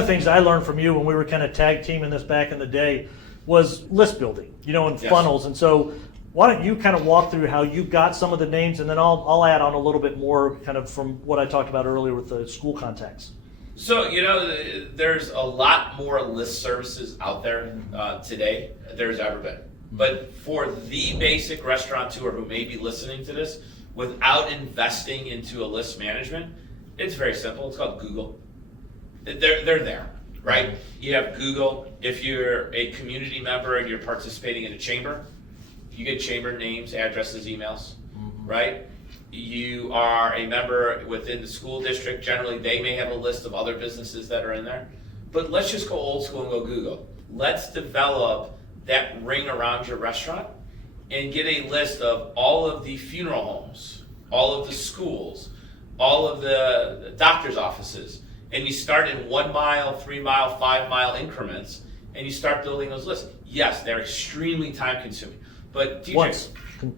of the things I learned from you when we were kind of tag teaming this back in the day was list building, and Yes. funnels. And so why don't you kind of walk through how you got some of the names, and then I'll add on a little bit more kind of from what I talked about earlier with the school contacts. So, there's a lot more list services out there today than there's ever been. But for the basic restaurateur who may be listening to this, without investing into a list management, it's very simple. It's called Google. They're there, right? You have Google. If you're a community member and you're participating in a chamber, you get chamber names, addresses, emails, right? You are a member within the school district. Generally, they may have a list of other businesses that are in there. But let's just go old school and go Google. Let's develop that ring around your restaurant and get a list of all of the funeral homes, all of the schools, all of the doctor's offices. And you start in 1 mile, 3 mile, 5 mile increments, and you start building those lists. Yes, they're extremely time consuming. But DJ, Once.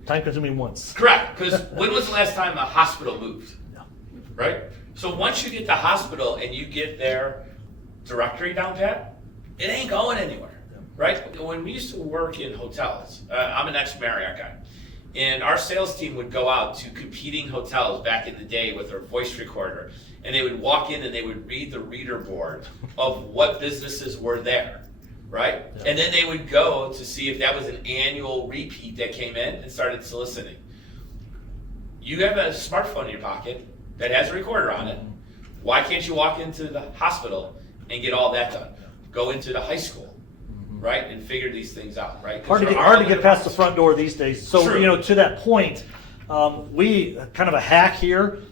Time consuming once. correct, because when was the last time a hospital moved? No. Right? So once you get the hospital and you get their directory down pat, it ain't going anywhere, right? When we used to work in hotels, I'm an ex-Marriott guy, and our sales team would go out to competing hotels back in the day with their voice recorder, and they would walk in and they would read the reader board of what businesses were there. Right? Yeah. And then they would go to see if that was an annual repeat that came in and started soliciting. You have a smartphone in your pocket that has a recorder on it. Why can't you walk into the hospital and get all that done? Go into the high school, right? And figure these things out, right? Hard to get past the front door these days. So, True. To that point, we kind of a hack here.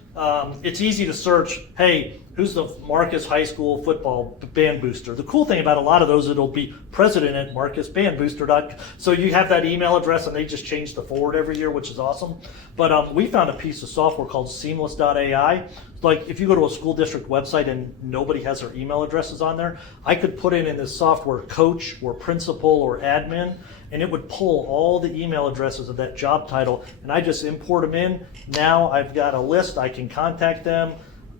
It's easy to search, hey, who's the Marcus High School football band booster? The cool thing about a lot of those, it'll be president at marcusbandbooster.com. So you have that email address, and they just change the forward every year, which is awesome. But we found a piece of software called seamless.ai. Like if you go to a school district website and nobody has their email addresses on there, I could put in this software coach or principal or admin, and it would pull all the email addresses of that job title, and I just import them in. Now I've got a list, I can contact them,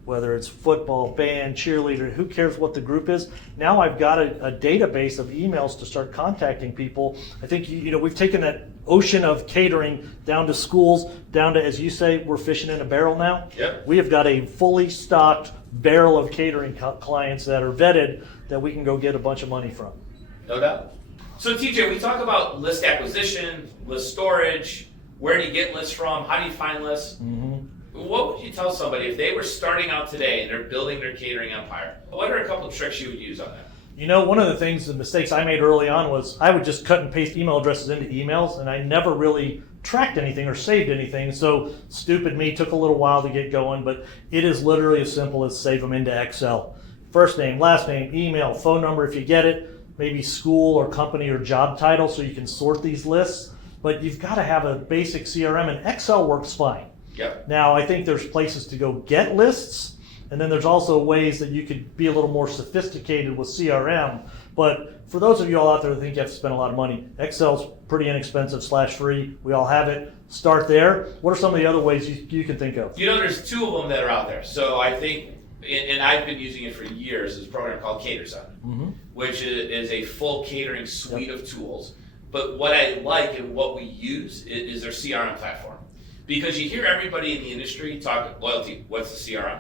whether it's football, band, cheerleader, who cares what the group is. Now I've got a database of emails to start contacting people. I think we've taken that ocean of catering down to schools, down to, as you say, we're fishing in a barrel now. Yep. We have got a fully stocked barrel of catering clients that are vetted that we can go get a bunch of money from. No doubt. So TJ, we talk about list acquisition, list storage, where do you get lists from, how do you find lists? What would you tell somebody if they were starting out today and they're building their catering empire? What are a couple of tricks you would use on that? One of the things, the mistakes I made early on was I would just cut and paste email addresses into emails, and I never really tracked anything or saved anything. So stupid me, took a little while to get going, but it is literally as simple as save them into Excel. First name, last name, email, phone number if you get it, maybe school or company or job title so you can sort these lists. But you've got to have a basic CRM, and Excel works fine. Yep. Now, I think there's places to go get lists, and then there's also ways that you could be a little more sophisticated with CRM. But for those of you all out there who think you have to spend a lot of money, Excel's pretty inexpensive / free. We all have it. Start there. What are some of the other ways you can think of? There's 2 of them that are out there. So I think, and I've been using it for years, is a program called Cater, which is a full catering suite of tools. But what I like and what we use is their CRM platform. Because you hear everybody in the industry talk loyalty, what's the CRM?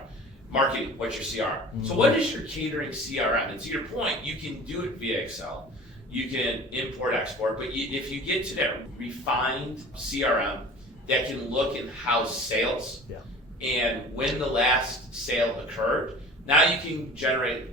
Marketing, what's your CRM? So what is your catering CRM? And to your point, you can do it via Excel. You can import, export, but if you get to that refined CRM that can look and house sales and when the last sale occurred, now you can generate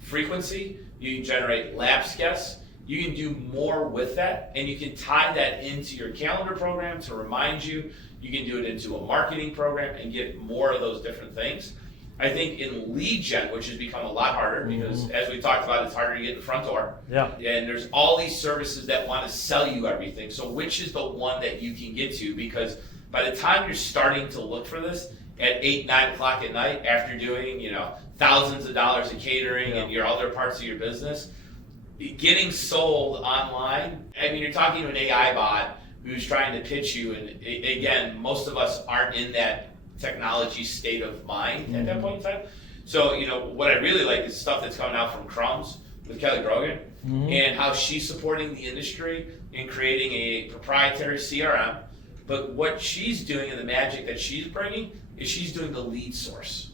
frequency, you can generate lapse guests, you can do more with that, and you can tie that into your calendar program to remind you. You can do it into a marketing program and get more of those different things. I think in lead gen, which has become a lot harder because as we talked about, it's harder to get in the front door. Yeah. And there's all these services that want to sell you everything. So which is the one that you can get to? Because by the time you're starting to look for this at 8, 9 o'clock at night after doing, thousands of dollars of catering and your other parts of your business, getting sold online, you're talking to an AI bot who's trying to pitch you, and again, most of us aren't in that technology state of mind at that point in time. So, you know, what I really like is stuff that's coming out from Crumbs with Kelly Grogan, and how she's supporting the industry in creating a proprietary CRM. But what she's doing and the magic that she's bringing is she's doing the lead source.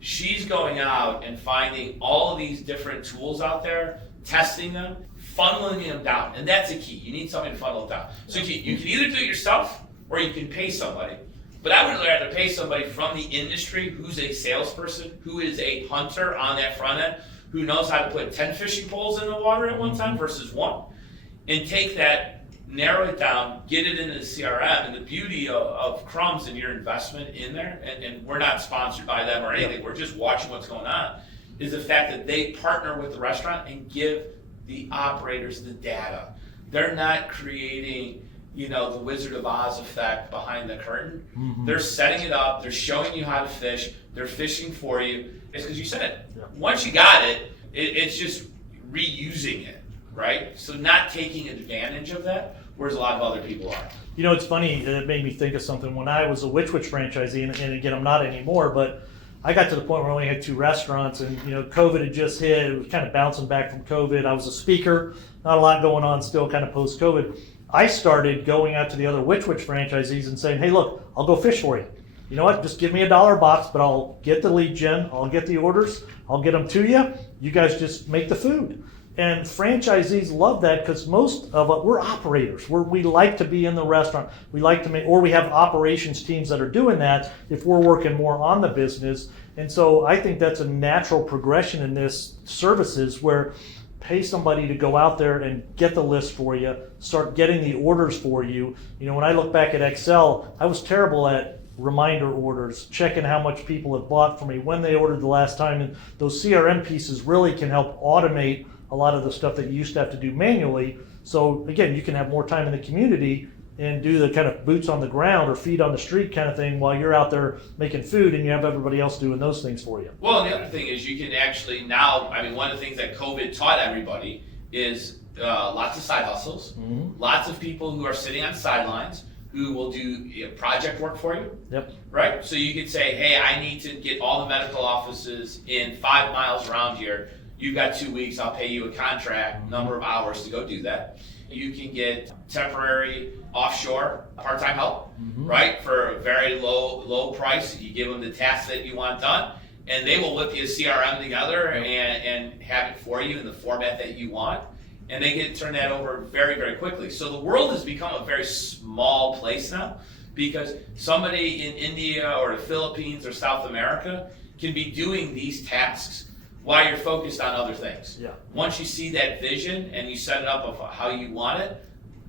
She's going out and finding all of these different tools out there, testing them, funneling them down. And that's the key. You need somebody to funnel it down. So you can either do it yourself or you can pay somebody. But I would rather pay somebody from the industry who's a salesperson, who is a hunter on that front end, who knows how to put 10 fishing poles in the water at one time versus one, and take that, narrow it down, get it into the CRM. And the beauty of Crumbs and your investment in there, and we're not sponsored by them or anything, we're just watching what's going on, is the fact that they partner with the restaurant and give the operators the data. They're not creating, you know, the Wizard of Oz effect behind the curtain. They're setting it up, they're showing you how to fish, they're fishing for you. It's because you said it. Yeah. Once you got it, it's just reusing it, right? So not taking advantage of that, whereas a lot of other people are. You know, it's funny, it made me think of something. When I was a Witch franchisee, and again, I'm not anymore, but I got to the point where I only had 2 restaurants, and you know, COVID had just hit. It was kind of bouncing back from COVID. I was a speaker, not a lot going on still, kind of post-COVID. I started going out to the other Witch franchisees and saying, hey, look, I'll go fish for you. You know what? Just give me $1 a box, but I'll get the lead gen, I'll get the orders, I'll get them to you. You guys just make the food. And franchisees love that because most of it, we're operators. We like to be in the restaurant. We like to make, or we have operations teams that are doing that if we're working more on the business. And so I think that's a natural progression in this services where pay somebody to go out there and get the list for you, start getting the orders for you. You know, when I look back at Excel, I was terrible at reminder orders, checking how much people have bought from me, when they ordered the last time. And those CRM pieces really can help automate a lot of the stuff that you used to have to do manually. So again, you can have more time in the community and do the kind of boots on the ground or feet on the street kind of thing while you're out there making food and you have everybody else doing those things for you. Well, and the other thing is you can actually now, I mean, one of the things that COVID taught everybody is lots of side hustles, lots of people who are sitting on sidelines who will do project work for you. Yep. Right? So you could say, hey, I need to get all the medical offices in 5 miles around here. You've got 2 weeks, I'll pay you a contract number of hours to go do that. You can get temporary offshore part-time help, right? For a very low price. You give them the tasks that you want done, and they will whip you a CRM together and have it for you in the format that you want. And they can turn that over very, very quickly. So the world has become a very small place now because somebody in India or the Philippines or South America can be doing these tasks while you're focused on other things. Yeah. Once you see that vision and you set it up of how you want it,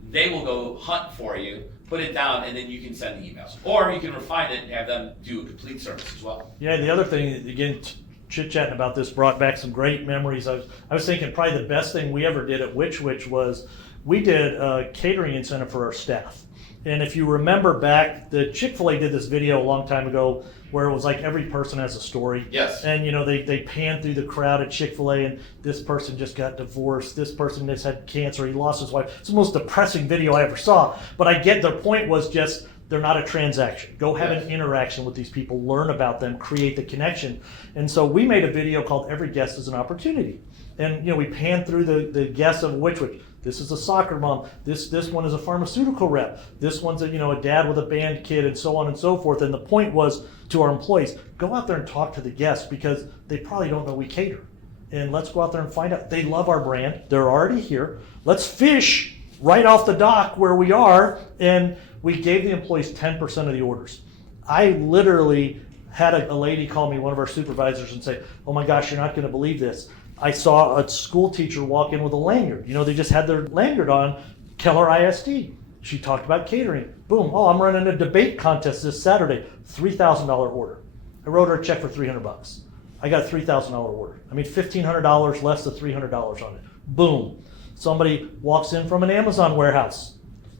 they will go hunt for you, put it down, and then you can send the emails. Or you can refine it and have them do a complete service as well. Yeah, the other thing, again, chit-chatting about this brought back some great memories. I was thinking probably the best thing we ever did at Witch was we did a catering incentive for our staff. And if you remember back, the Chick-fil-A did this video a long time ago where it was like every person has a story. Yes. And you know, they pan through the crowd at Chick-fil-A and this person just got divorced, this person just had cancer, he lost his wife. It's the most depressing video I ever saw. But I get their point was just they're not a transaction. Go have an interaction with these people, learn about them, create the connection. And so we made a video called Every Guest is an Opportunity. And you know, we panned through the guests of which this is a soccer mom, this one is a pharmaceutical rep, this one's a dad with a band kid, and so on and so forth. And the point was to our employees, go out there and talk to the guests because they probably don't know we cater. And let's go out there and find out. They love our brand, they're already here. Let's fish right off the dock where we are. And we gave the employees 10% of the orders. I literally had a lady call me, one of our supervisors, and say, oh my gosh, you're not gonna believe this. I saw a school teacher walk in with a lanyard. You know, they just had their lanyard on, Keller ISD. She talked about catering. Boom, oh, I'm running a debate contest this Saturday, $3,000 order. I wrote her a check for $300. I got a $3,000 order. I mean, $1,500 less than $300 on it. Boom. Somebody walks in from an Amazon warehouse.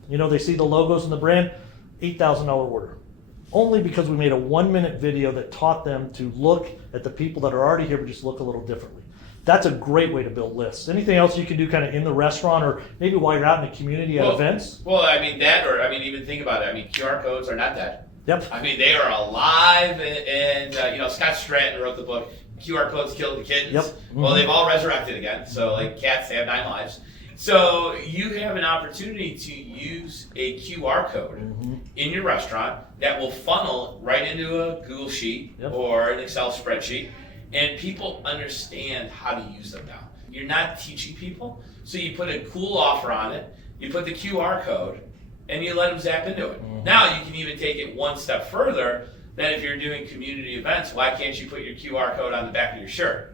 You know, they see the logos and the brand, $8,000 order. Only because we made a 1-minute video that taught them to look at the people that are already here, but just look a little differently. That's a great way to build lists. Anything else you can do kind of in the restaurant or maybe while you're out in the community at events? Well, I mean that, or I mean even think about it. I mean QR codes are not dead. Yep. I mean they are alive, and Scott Stratton wrote the book QR codes killed the kittens. Yep. Well, they've all resurrected again. So like cats, they have 9 lives. So you have an opportunity to use a QR code in your restaurant that will funnel right into a Google Sheet or an Excel spreadsheet, and people understand how to use them now. You're not teaching people, so you put a cool offer on it, you put the QR code, and you let them zap into it. Now you can even take it one step further, that if you're doing community events, why can't you put your QR code on the back of your shirt?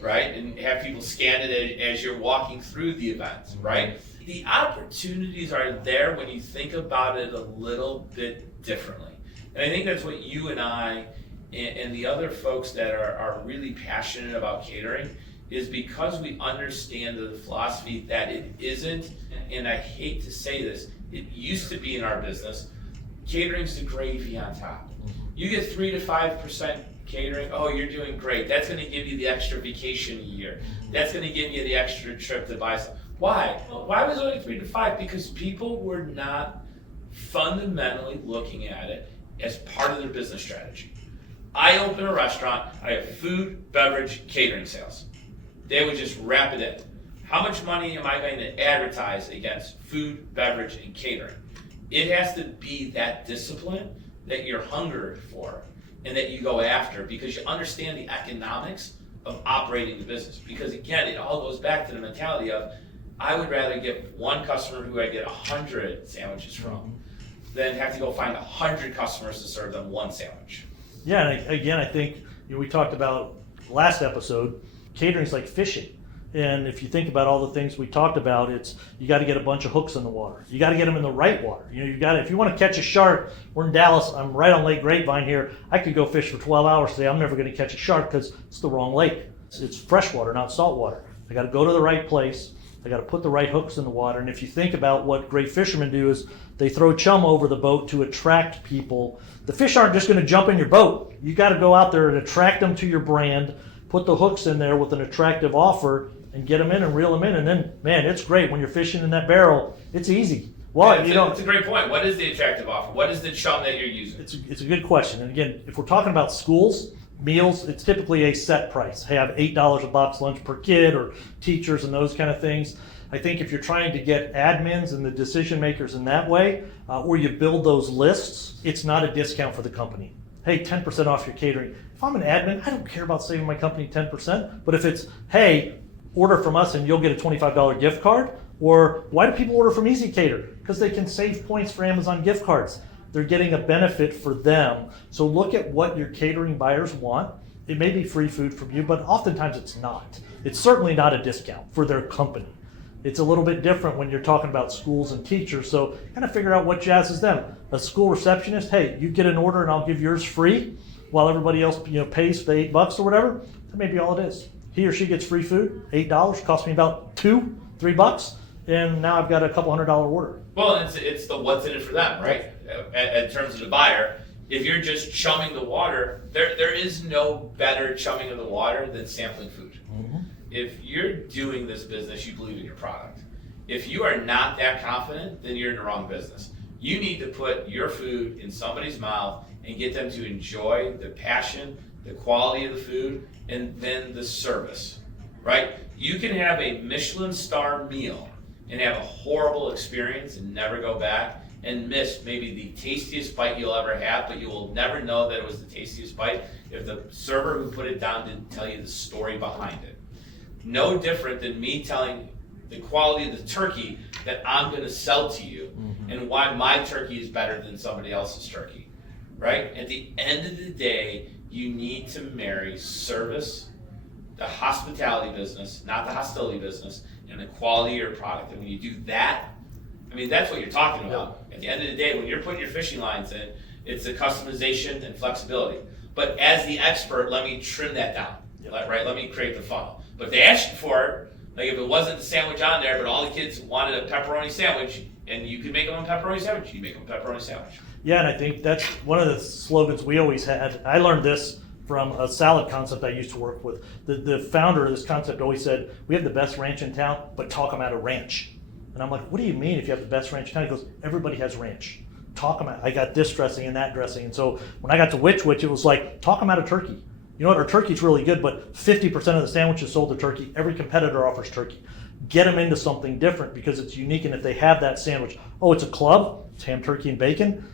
Right? And have people scan it as you're walking through the event, right? The opportunities are there when you think about it a little bit differently. And I think that's what you and I and the other folks that are really passionate about catering, is because we understand the philosophy that it isn't, and I hate to say this, it used to be in our business, catering's the gravy on top. You get 3 to 5% catering, oh, you're doing great. That's going to give you the extra vacation a year. That's going to give you the extra trip to buy something. Why? Why was it only 3 to 5? Because people were not fundamentally looking at it as part of their business strategy. I open a restaurant, I have food, beverage, catering sales. They would just wrap it in. How much money am I going to advertise against food, beverage, and catering? It has to be that discipline that you're hungry for and that you go after, because you understand the economics of operating the business. Because again, it all goes back to the mentality of, I would rather get one customer who I get 100 sandwiches from than have to go find 100 customers to serve them one sandwich. Yeah, and again, I think we talked about last episode, catering's like fishing. And if you think about all the things we talked about, it's you got to get a bunch of hooks in the water. You got to get them in the right water. You got to, if you want to catch a shark, we're in Dallas. I'm right on Lake Grapevine here. I could go fish for 12 hours today. I'm never going to catch a shark because it's the wrong lake. It's freshwater, not saltwater. I got to go to the right place. I got to put the right hooks in the water. And if you think about what great fishermen do, is they throw chum over the boat to attract people. The fish aren't just going to jump in your boat. You got to go out there and attract them to your brand. Put the hooks in there with an attractive offer and get them in and reel them in. And then, man, it's great when you're fishing in that barrel. It's easy. Well, it's a great point. What is the attractive offer? What is the chum that you're using? It's a good question. And again, if we're talking about schools, meals, it's typically a set price. Hey, I have $8 a box lunch per kid, or teachers and those kind of things. I think if you're trying to get admins and the decision makers in that way, or you build those lists, it's not a discount for the company. Hey, 10% off your catering. If I'm an admin, I don't care about saving my company 10%. But if it's, hey, order from us and you'll get a $25 gift card, or why do people order from Easy Cater? Because they can save points for Amazon gift cards. They're getting a benefit for them. So look at what your catering buyers want. It may be free food from you, but oftentimes it's not. It's certainly not a discount for their company. It's a little bit different when you're talking about schools and teachers. So kind of figure out what jazzes them. A school receptionist, hey, you get an order and I'll give yours free while everybody else pays the $8 or whatever. That may be all it is. He or she gets free food, $8, costs me about $2-3, and now I've got a couple $100 order. Well, it's the what's in it for them, right? In terms of the buyer, if you're just chumming the water, there is no better chumming of the water than sampling food. If you're doing this business, you believe in your product. If you are not that confident, then you're in the wrong business. You need to put your food in somebody's mouth and get them to enjoy the passion, the quality of the food, and then the service, right? You can have a Michelin star meal and have a horrible experience and never go back and miss maybe the tastiest bite you'll ever have, but you will never know that it was the tastiest bite if the server who put it down didn't tell you the story behind it. No different than me telling the quality of the turkey that I'm going to sell to you and why my turkey is better than somebody else's turkey, right? At the end of the day, you need to marry service, the hospitality business, not the hostility business, and the quality of your product. And when you do that, I mean, that's what you're talking about. At the end of the day, when you're putting your fishing lines in, it's the customization and flexibility. But as the expert, let me trim that down, right? Let me create the funnel. But if they asked you for it, like if it wasn't the sandwich on there, but all the kids wanted a pepperoni sandwich, and you could make them a pepperoni sandwich, you make them a pepperoni sandwich. Yeah, and I think that's one of the slogans we always had. I learned this from a salad concept I used to work with. The founder of this concept always said, we have the best ranch in town, but talk them out of ranch. And I'm like, what do you mean if you have the best ranch in town? He goes, everybody has ranch. Talk them out. I got this dressing and that dressing. And so when I got to Which, it was like, talk them out of turkey. you know what, our turkey's really good, but 50% of the sandwiches sold to turkey, every competitor offers turkey. Get them into something different because it's unique, and if they have that sandwich, oh, it's a club, it's ham, turkey, and bacon.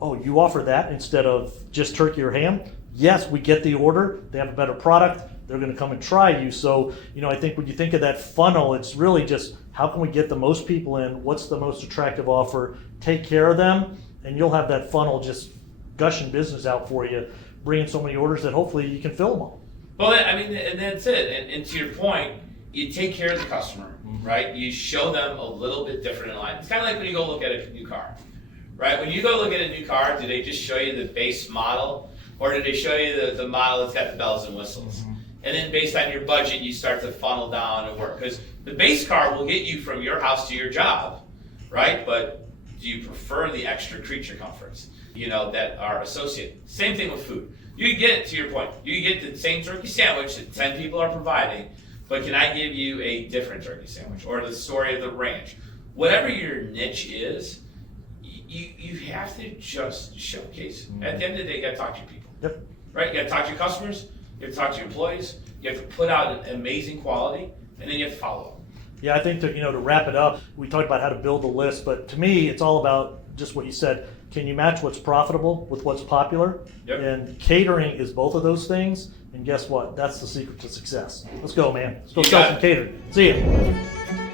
Oh, you offer that instead of just turkey or ham? Yes, we get the order. They have a better product. They're going to come and try you. So, I think when you think of that funnel, it's really just how can we get the most people in? What's the most attractive offer? Take care of them, and you'll have that funnel just gushing business out for you, bringing so many orders that hopefully you can fill them all. Well, I mean, and that's it. And to your point, you take care of the customer, right? You show them a little bit different in line. It's kind of like when you go look at a new car, right? When you go look at a new car, do they just show you the base model, or do they show you the model that's got the bells and whistles? And then based on your budget, you start to funnel down and work. Because the base car will get you from your house to your job, right? But do you prefer the extra creature comforts, that are associated? Same thing with food. You get, to your point, you get the same turkey sandwich that 10 people are providing, but can I give you a different turkey sandwich or the story of the ranch? Whatever your niche is, you have to just showcase. At the end of the day, you got to talk to your people. Yep. Right? You got to talk to your customers. You have to talk to your employees. You have to put out an amazing quality, and then you have to follow up. Yeah, I think to wrap it up, we talked about how to build a list, but to me, it's all about just what you said. Can you match what's profitable with what's popular? Yep. And catering is both of those things. And guess what? That's the secret to success. Let's go, man. Let's go You sell got some it. catering. See ya.